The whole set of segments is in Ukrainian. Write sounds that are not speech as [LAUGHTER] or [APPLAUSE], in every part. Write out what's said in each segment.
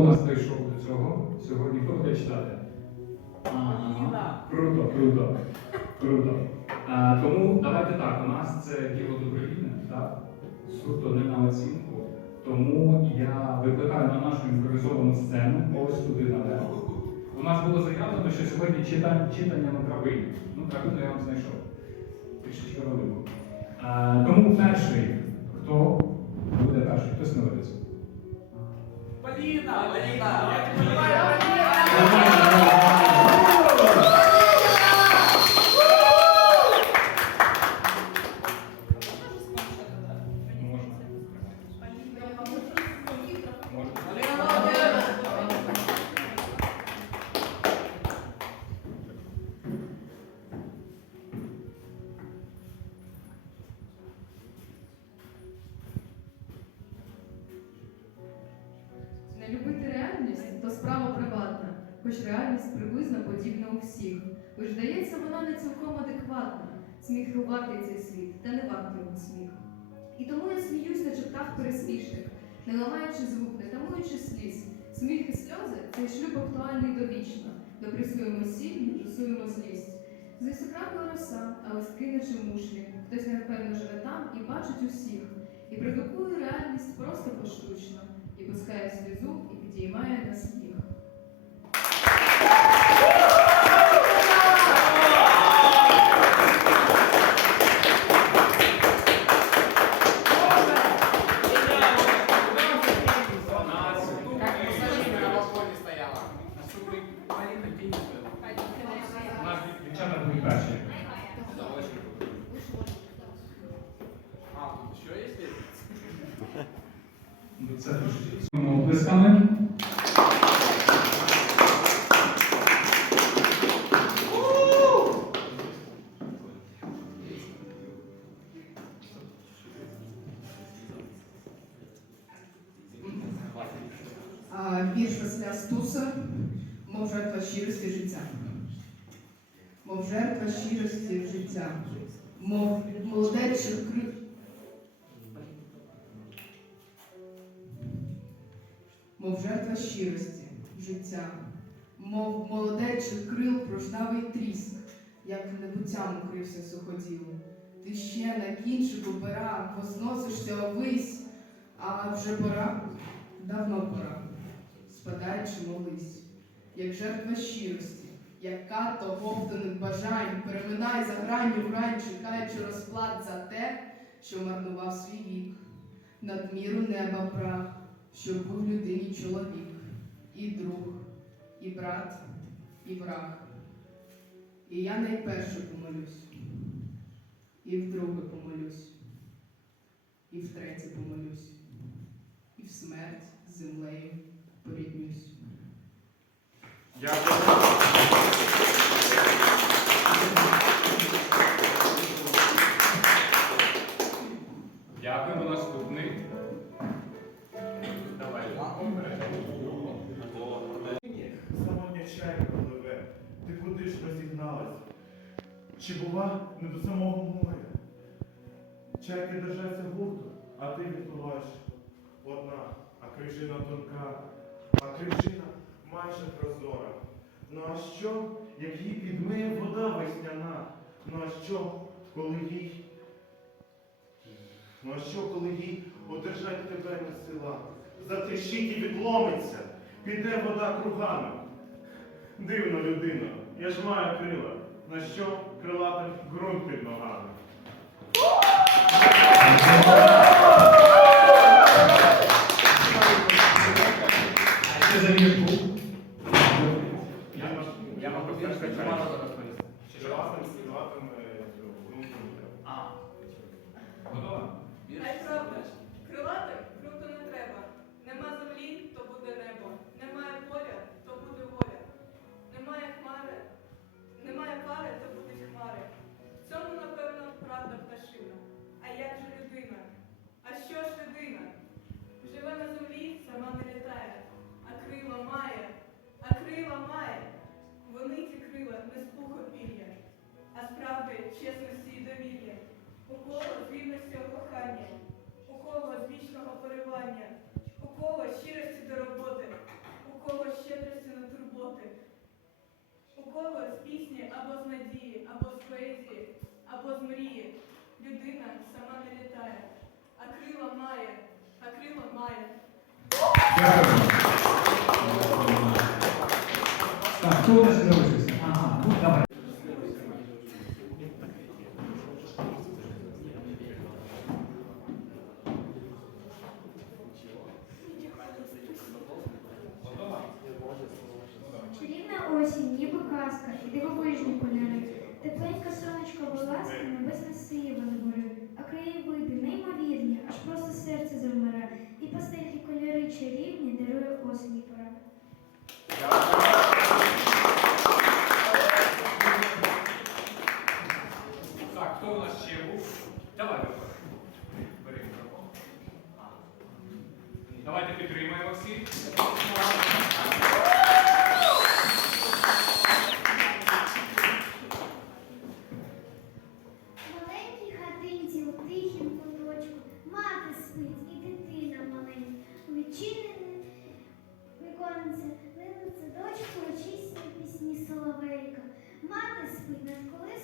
у нас дійшов до цього? Сьогодні хто буде читати? Ага. Круто, круто, круто. А, тому давайте так, у нас це діло добровільне, так? Суто не на оцінку. Тому я викликаю на нашу імпровізовану сцену ось туди наверх. У нас було заявлено, що сьогодні читання, читання на травині. Ну, травину я вам знайшов. Трішечки. А, тому перший, хто буде перший, хто сновидиться? Поліна! Поліна! Не Світ, та не вартий його сміх. І тому я сміюсь на чертах пересмішних, не ламаючи звук, не тамуючи сліз. Сміх і сльози цей шлюб актуальний довічно. Допресуємо сіль, не пресуємо злість. Звисокрапила роса, а листки мушлі. Хтось непевно живе там і бачить усіх. І продукує реальність просто поштучно і пускає сльозу, і підіймає на сміх. Мов жертва щирості життя. Мов молодечих крил прожнавий тріск, як небуттям укрився суходіл. Ти ще на кінчику пера возносишся овись, а вже пора, давно пора спадаючи молись, як жертва щирості, як като говтаних бажань, переминай за гранню грань, чекаючи розплат за те, що марнував свій вік, надміру неба прах, що був людині чоловік, і друг, і брат, і враг. І я найперше помолюсь, і вдруге помолюсь, і втретє помолюсь, і в смерть з землею поріднюсь. Дякую. Чи бува не до самого моря? Чайки держаться гурту, а ти відпливаєш одна, а крижина тонка, а крижина майже прозора. Ну а що, як їй підмиє вода весняна? Ну а що, коли їй? Ну а що, коли їй одержать тебе не сила? Затріщить і відломиться, піде вода кругами. Дивна людина, я ж маю крила. На що крилатим ґрунт під ногами? роботи, уколи з пісні або з надії, або з поезії, або з мрії. Людина сама не літає, а крила має, а крила має. Так, хто у нас Синенколи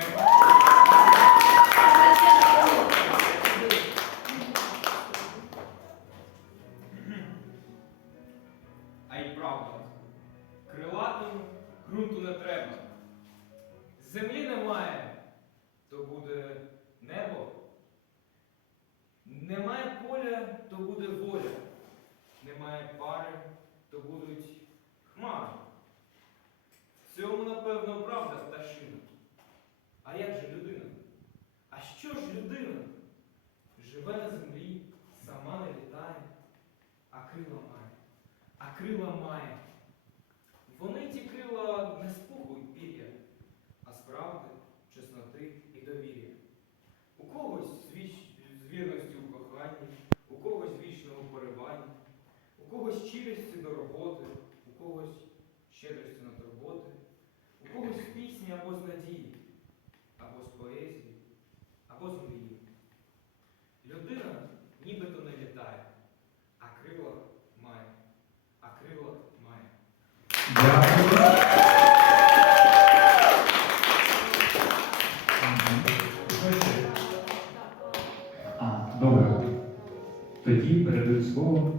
Thank. крила має. Вони ті крила не спуху й пір'я, а справди, чесноти і довір'я. У когось з вірності у коханні, у когось вічного поривання, у когось щирості дорогого. Добре. Тоді передаю слово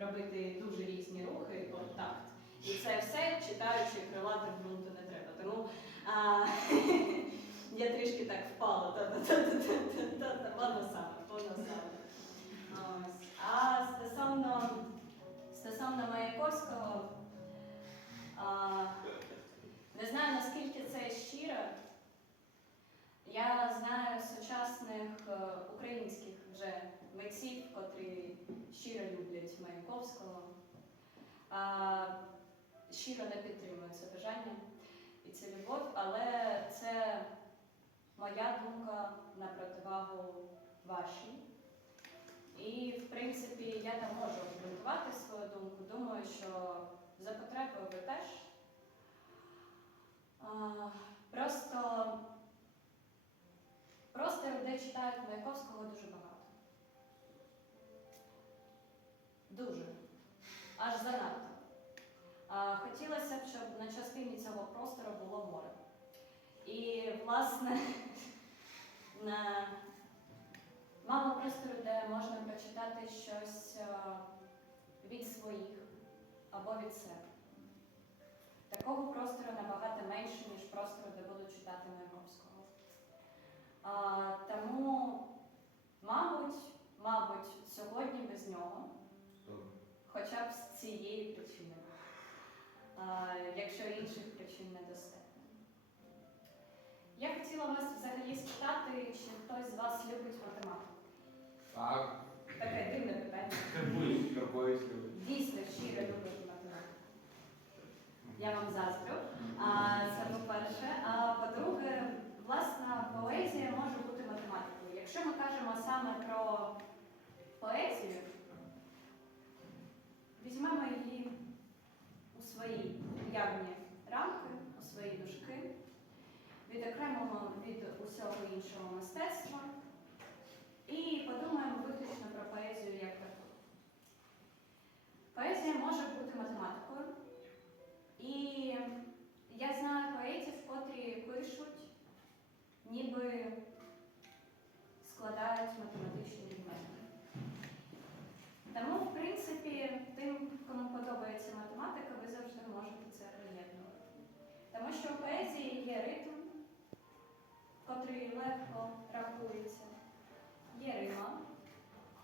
робити дуже різні рухи, контакт. І це все читаючи крилатим ґрунту не треба. Тому [LAUGHS] я трішки так впала та та та та та та та щиро не підтримують це бажання і цю любов, але це моя думка на противагу вашій. І, в принципі, я там можу обґрунтувати свою думку. Думаю, що за потребою ви теж. Просто, просто людей читають Маяковського дуже багато. Дуже. Аж занадто. Хотілося б, щоб на частині цього простору було море. І, власне, [LAUGHS] на мало простору, де можна прочитати щось е, від своїх або від себе. Такого простору набагато менше, ніж простору, де буду читати Маяковського. Тому, мабуть, мабуть, сьогодні без нього, хоча б з цієї причини, якщо інших причин недостатньо. Я хотіла вас взагалі спитати, чи хтось з вас любить математику. Так. Таке дивне питання. Дійсно щиро любить математику. Я вам заздрю. А, це по-перше. А по-друге, власна поезія може бути математикою. Якщо ми кажемо саме про поезію, візьмемо її свої явні рамки, у свої дужки, відокремимо від усього іншого мистецтва і подумаємо виключно про поезію як таку. Поезія може бути математикою. І я знаю поетів, котрі пишуть, ніби складають математичні відмінки. Тому, в принципі, тим, кому подобається математика, ви завжди можете це приєднувати. Тому що у поезії є ритм, котрий легко рахується, є рима,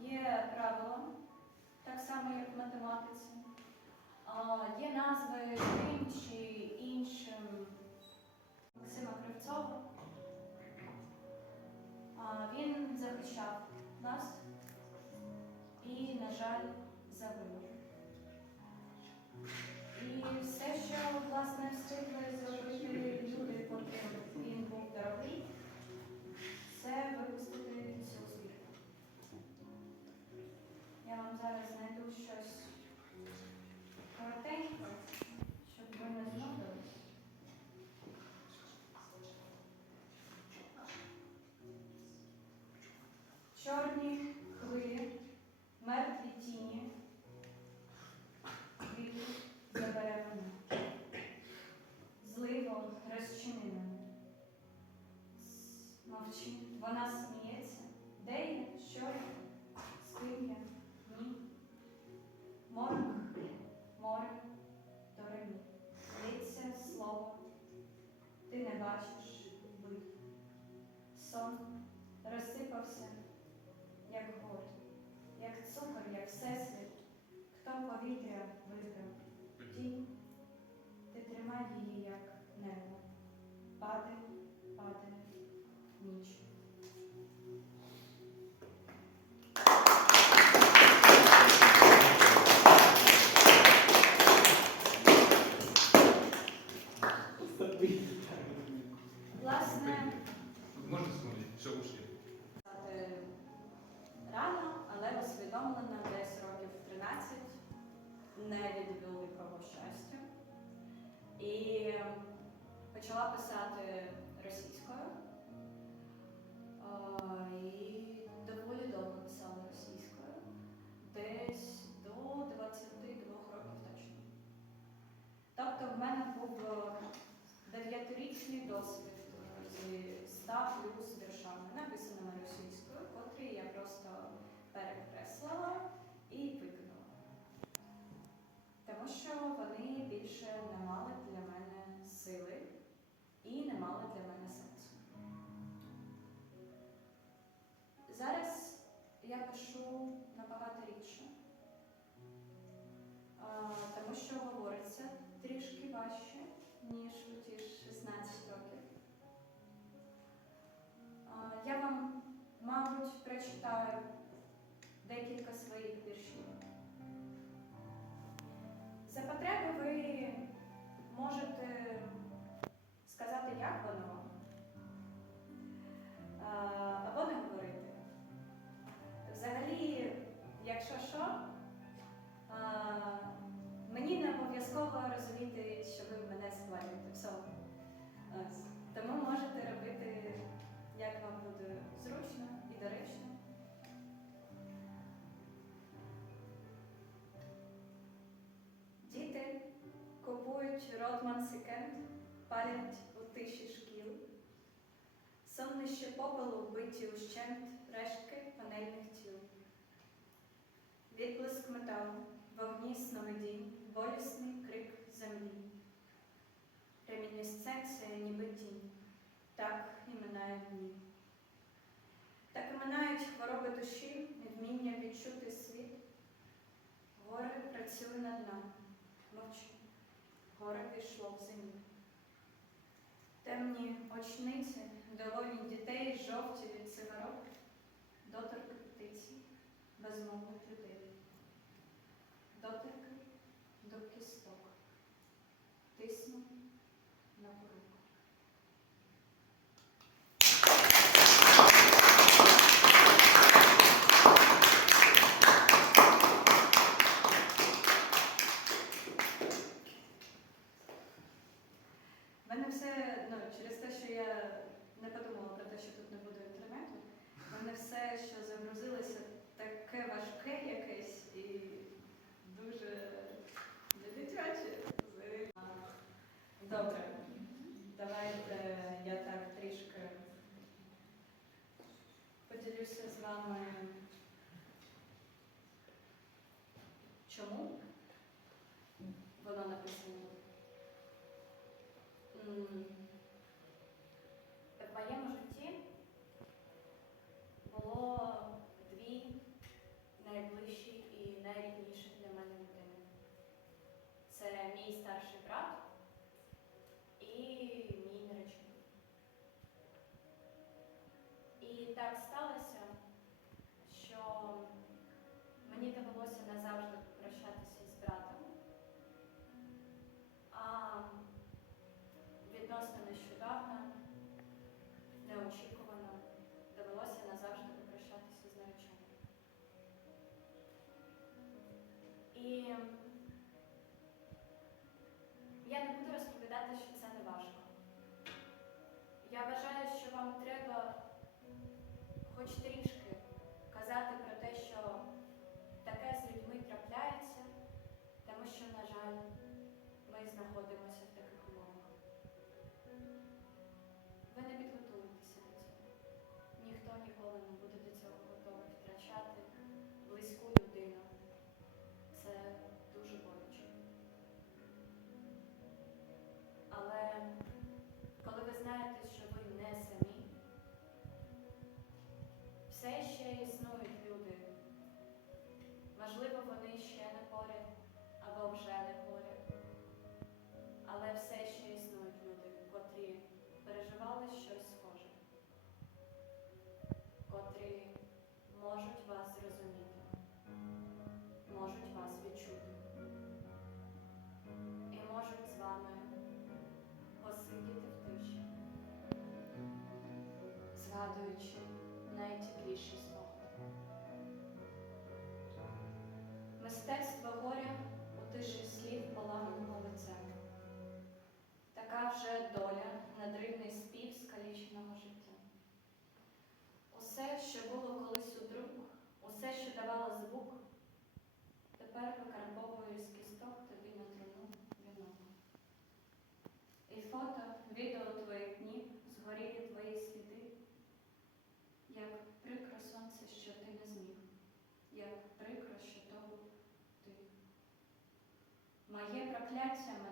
є правила, так само, як в математиці. Є назви тим чи іншим Максима Кривцова. Він захищав нас і, на жаль, загинув. І все, що власне встигли зробити люди, котрим він був дорогий, це випустити цю збірку. Я вам зараз знайду щось коротенько, щоб ви не знудились. Чорні noite, boa noite. що вони більше не мали для мене сили і не мали для мене сенсу. Зараз я пишу набагато рідше, тому що говориться трішки важче, ніж у ті 16 років. Я вам, мабуть, прочитаю декілька своїх віршів. За потреби ви можете сказати, як воно або не говорити. Взагалі, якщо що, мені не обов'язково розуміти, що ви мене схвалюєте. Все. Ось. Тому можете робити, як вам буде зручно і доречно. Палять у тиші шкіл. Соннище попелу вбиті ущент рештки панельних тіл. Відблиск металу, вогні сновидінь, болісний крик землі. Ремінісценція ніби тінь, так і минають дні. Так і минають хвороби душі, невміння відчути світ. Горе працює над нами, мовчи, горе пішло в землю. Очниці, долоні дітей, жовті від цигарок, доторк птиці, безмовних людей. Доторки до кісток, тисну на поруку. У мене все, ну, через те, що я не подумала про те, що тут не буде інтернету, в мене все, що загрузилося, таке важке якесь і дуже не дитяче. взагалі. Добре, давайте я так трішки поділюся з вами. Чому воно написано? М, В моєму житті було дві найближчі і найрідніші для мене людини. Це мій старший брат і мій наречений. І так сталося, ми знаходимося згадуючи найтепліші спогади. Мистецтво горя у тиші слів поламаного лиця. Така вже доля, надривний спів скаліченого життя. Усе, що було колись у друг, усе, що давало звук, тепер викарбовую з lakshamma